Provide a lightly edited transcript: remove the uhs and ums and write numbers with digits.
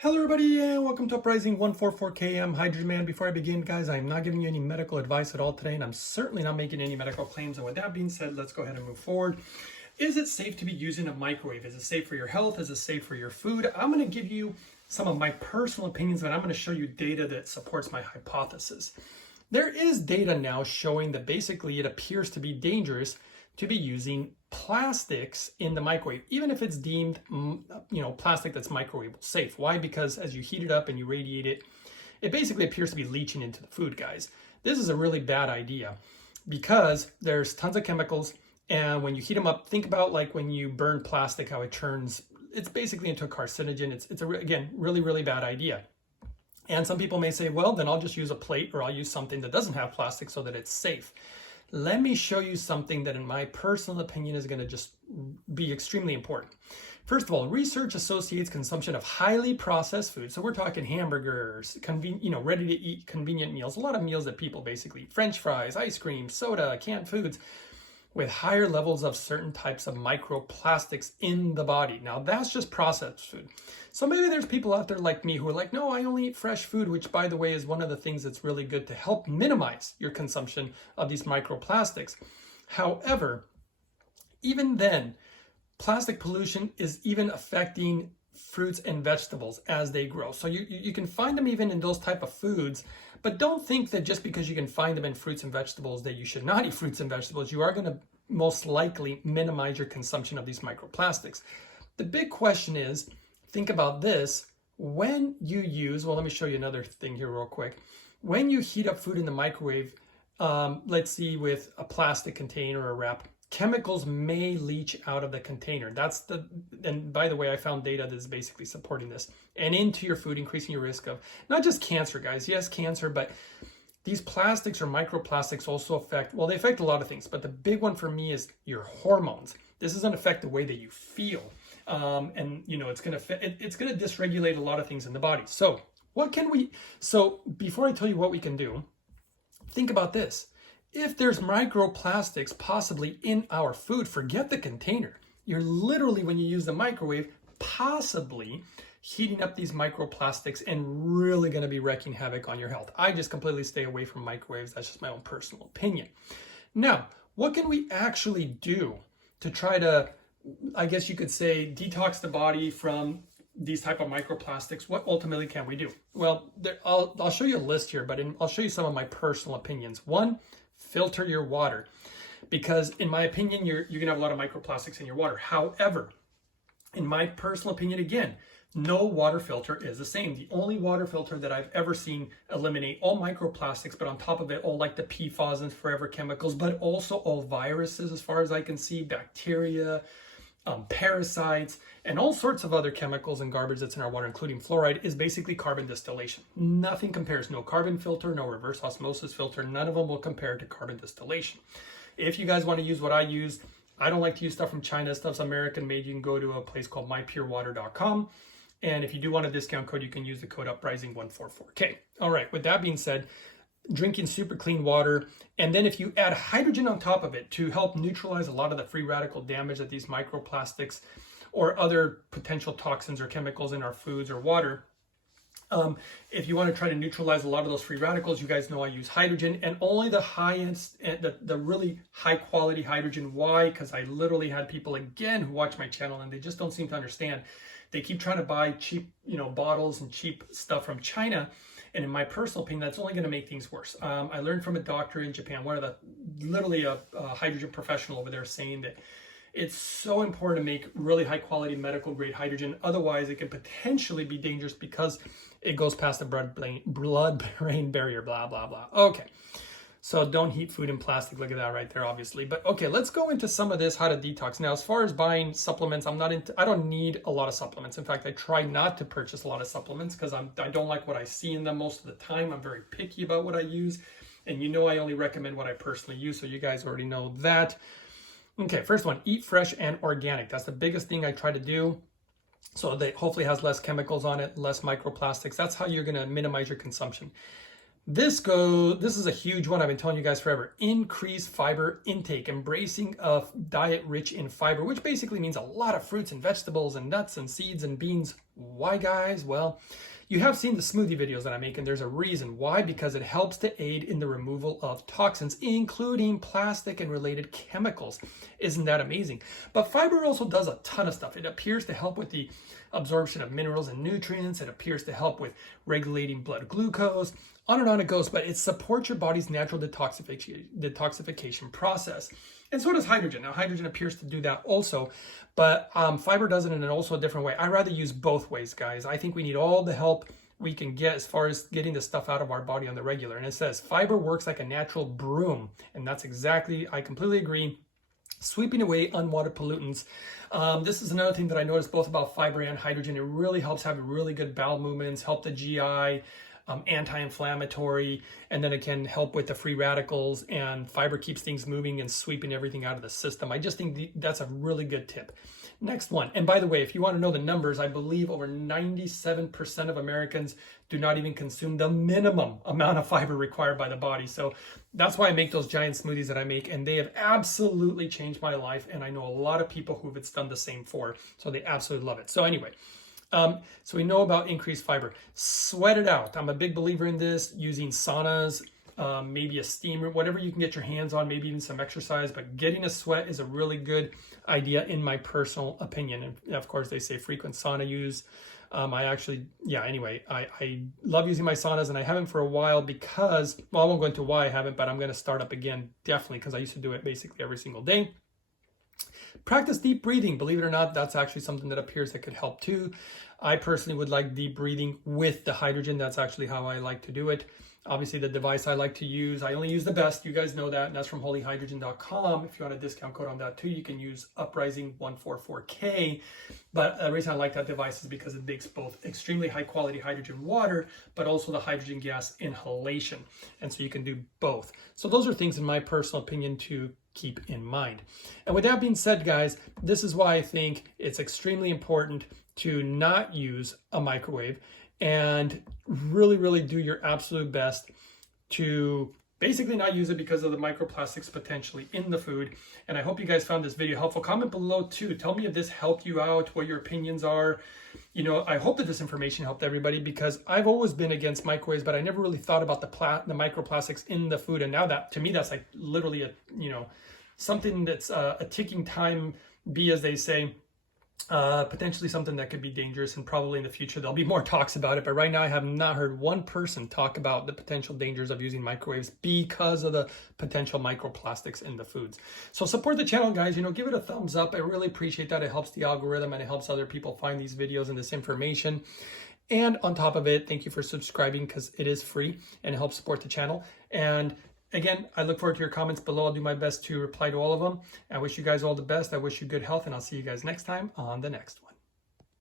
Hello everybody and welcome to Uprising 144K. I'm Hydrogen Man. Before I begin, guys, I'm not giving you any medical advice at all today, and I'm certainly not making any medical claims. And with that being said, let's go ahead and move forward. Is it safe to be using a microwave? Is it safe for your health? Is it safe for your food? I'm going to give you some of my personal opinions, but I'm going to show you data that supports my hypothesis. There is data now showing that basically it appears to be dangerous to be using plastics in the microwave, even if it's deemed, plastic that's microwave safe. Why? Because as you heat it up and you radiate it, it basically appears to be leaching into the food, guys. This is a really bad idea because there's tons of chemicals, and when you heat them up, think about like when you burn plastic, how it turns, it's basically into a carcinogen. It's again, really bad idea. And some people may say, well, then I'll just use a plate or I'll use something that doesn't have plastic so that it's safe. Let me show you something that in my personal opinion is going to just be extremely important. First of all, research associates consumption of highly processed food. So we're talking hamburgers, ready to eat convenient meals, a lot of meals that people basically eat, French fries, ice cream, soda, canned foods, with higher levels of certain types of microplastics in the body. Now that's just processed food. So maybe there's people out there like me who are like, no, I only eat fresh food, which by the way is one of the things that's really good to help minimize your consumption of these microplastics. However, even then, plastic pollution is even affecting fruits and vegetables as they grow. So you can find them even in those type of foods, but don't think that just because you can find them in fruits and vegetables that you should not eat fruits and vegetables. You are going to most likely minimize your consumption of these microplastics. The big question is, think about this, when you use, well, let me show you another thing here real quick. When you heat up food in the microwave, let's see, with a plastic container or a wrap, chemicals may leach out of the container. And by the way, I found data that's basically supporting this, and into your food, increasing your risk of not just cancer, guys. Yes, cancer, but these plastics or microplastics also affect, well, they affect a lot of things, but the big one for me is your hormones. This is going to affect the way that you feel. It's going to dysregulate a lot of things in the body. So so before I tell you what we can do, think about this. If there's microplastics possibly in our food, forget the container. You're literally, when you use the microwave, possibly heating up these microplastics and really going to be wreaking havoc on your health. I just completely stay away from microwaves. That's just my own personal opinion. Now, what can we actually do to try to, I guess you could say, detox the body from these type of microplastics? What ultimately can we do? Well, I'll show you a list here, but I'll show you some of my personal opinions. One, filter your water, because in my opinion, you're gonna have a lot of microplastics in your water. However, in my personal opinion, again, no water filter is the same. The only water filter that I've ever seen eliminate all microplastics, but on top of it, all like the PFAS and forever chemicals, but also all viruses, as far as I can see, bacteria, parasites, and all sorts of other chemicals and garbage that's in our water, including fluoride, is basically carbon distillation. Nothing compares. No carbon filter, no reverse osmosis filter, none of them will compare to carbon distillation. If you guys want to use what I use, I don't like to use stuff from China. Stuff's American made. You can go to a place called mypurewater.com. And if you do want a discount code, you can use the code Uprising144K. All right, with that being said, drinking super clean water, and then if you add hydrogen on top of it to help neutralize a lot of the free radical damage that these microplastics or other potential toxins or chemicals in our foods or water, if you want to try to neutralize a lot of those free radicals, you guys know I use hydrogen, and only the highest, the really high quality hydrogen. Why? Because I literally had people again who watch my channel and they just don't seem to understand. They keep trying to buy cheap, bottles and cheap stuff from China. And in my personal opinion, that's only going to make things worse. I learned from a doctor in Japan, literally a hydrogen professional over there, saying that it's so important to make really high quality medical grade hydrogen. Otherwise, it can potentially be dangerous because it goes past the blood-brain barrier, blah, blah, blah. Okay. So don't heat food in plastic. Look at that right there, obviously. But okay, let's go into some of this, how to detox. Now, as far as buying supplements, I don't need a lot of supplements. In fact, I try not to purchase a lot of supplements because I don't like what I see in them most of the time. I'm very picky about what I use. And I only recommend what I personally use, so you guys already know that. Okay, first one, eat fresh and organic. That's the biggest thing I try to do. So that hopefully has less chemicals on it, less microplastics. That's how you're gonna minimize your consumption. This is a huge one. I've been telling you guys forever. Increase fiber intake, embracing a diet rich in fiber, which basically means a lot of fruits and vegetables and nuts and seeds and beans, Why, guys? Well, you have seen the smoothie videos that I make, and there's a reason why, because it helps to aid in the removal of toxins, including plastic and related chemicals. Isn't that amazing? But fiber also does a ton of stuff. It appears to help with the absorption of minerals and nutrients. It appears to help with regulating blood glucose. On and on it goes, but it supports your body's natural detoxification process. And so does hydrogen. Now, hydrogen appears to do that also, but fiber does it in an also different way. I rather use both ways, guys. I think we need all the help we can get as far as getting the stuff out of our body on the regular. And it says fiber works like a natural broom. And that's exactly, I completely agree, sweeping away unwanted pollutants. This is another thing that I noticed both about fiber and hydrogen. It really helps have really good bowel movements, help the GI, anti-inflammatory, and then it can help with the free radicals, and fiber keeps things moving and sweeping everything out of the system. I just think that's a really good tip. Next one, and by the way, if you want to know the numbers, I believe over 97% of Americans do not even consume the minimum amount of fiber required by the body. So that's why I make those giant smoothies that I make, and they have absolutely changed my life, and I know a lot of people who it's done the same for, so they absolutely love it. So anyway, so we know about increased fiber. Sweat it out. I'm a big believer in this, using saunas, maybe a steamer, whatever you can get your hands on, maybe even some exercise, but getting a sweat is a really good idea in my personal opinion. And of course, they say frequent sauna use. Anyway, I love using my saunas, and I haven't for a while because, well, I won't go into why I haven't, but I'm going to start up again, definitely, because I used to do it basically every single day. Practice deep breathing. Believe it or not, that's actually something that appears that could help too. I personally would like deep breathing with the hydrogen. That's actually how I like to do it. Obviously, the device I like to use, I only use the best. You guys know that, and that's from holyhydrogen.com. If you want a discount code on that too, you can use uprising144K. But the reason I like that device is because it makes both extremely high quality hydrogen water, but also the hydrogen gas inhalation. And so you can do both. So those are things, in my personal opinion, to keep in mind. And with that being said, guys, this is why I think it's extremely important to not use a microwave, and really do your absolute best to basically not use it because of the microplastics potentially in the food. And I hope you guys found this video helpful. Comment below too. Tell me if this helped you out, what your opinions are. You know, I hope that this information helped everybody, because I've always been against microwaves, but I never really thought about the microplastics in the food. And now that, to me, that's like literally something that's a ticking time, as they say, potentially something that could be dangerous, and probably in the future there'll be more talks about it. But right now I have not heard one person talk about the potential dangers of using microwaves because of the potential microplastics in the foods. So support the channel, guys. Give it a thumbs up. I really appreciate that. It helps the algorithm, and it helps other people find these videos and this information. And on top of it, thank you for subscribing, because it is free and it helps support the channel. And again, I look forward to your comments below. I'll do my best to reply to all of them. I wish you guys all the best. I wish you good health, and I'll see you guys next time on the next one.